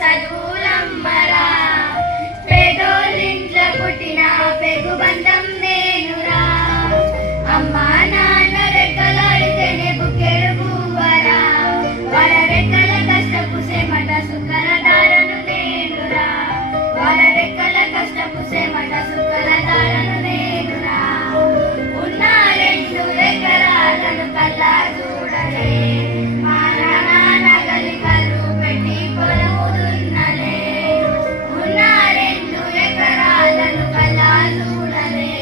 చదువులమ్మరా పేదోళ్ళింట్ల పుట్టిన పెగుబంధం నేనురా అమ్మా నాన్న రెక్కలాడితేనే బుక్కెడు పువ్వరా వాళ్ళ రెక్కల కష్టపు సేమట సుక్కల దారను నేనురా వాళ్ళ రెక్కల కష్టపు సేమట సుక్కల దారను నేనురా ఉన్న 2 ఎకరాలను కల్లా చూడలే మా నాన్న నగలి కర్రు పెట్టి పొలము దున్నలే ఉన్న 2 ఎకరాలను కల్లా చూడలే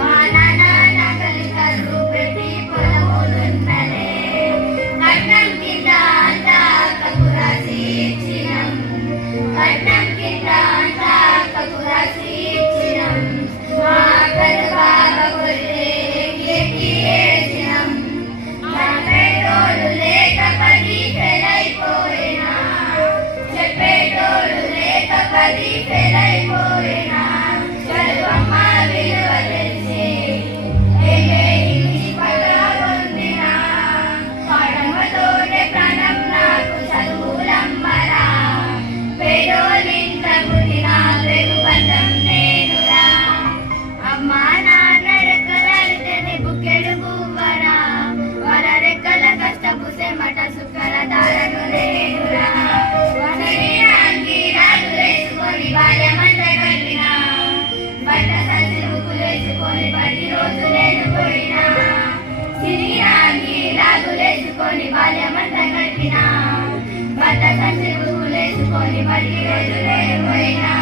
మా నాన్న నగలి కర్రు పెట్టి పొలము దున్నలే కట్నం కింద అంతా కకురాసి ఇచ్చినం కట్నం కింద అంతా కకురాసి ఇచ్చినం మా కరు బాగా కొరితే ఎక్కి ఏసినం చెప్పేటోళ్ళు లేక పది ఫెలైపోయినా చెప్పేటోళ్ళు లేక పది ఫెలైపోయినా చదువమ్మ విలువ తెలిసి పగొందినా పాఠముతోనే ప్రాణం నాకు చదువులమ్మరా పేదోళ్ళింత పుట్టిన పెగుబంధం నేనురా అమ్మా నాన్న రెక్కలాడితేనే బుక్కెడు పువ్వరా వాళ్ళ రెక్కల కష్టపు సేమట సుక్కల దారను నేనురా అంగీరాలు వేసుకొని బాల్యమంట కట్టిన బట్ట సంచులు వేసుకొని 10 రోజులు నేను పోయినా సిరిగిన అంగీరాలు వేసుకొని బాల్యమంట కట్టిన బట్ట సంచులు వేసుకొని 10 రోజులు నేను పోయినా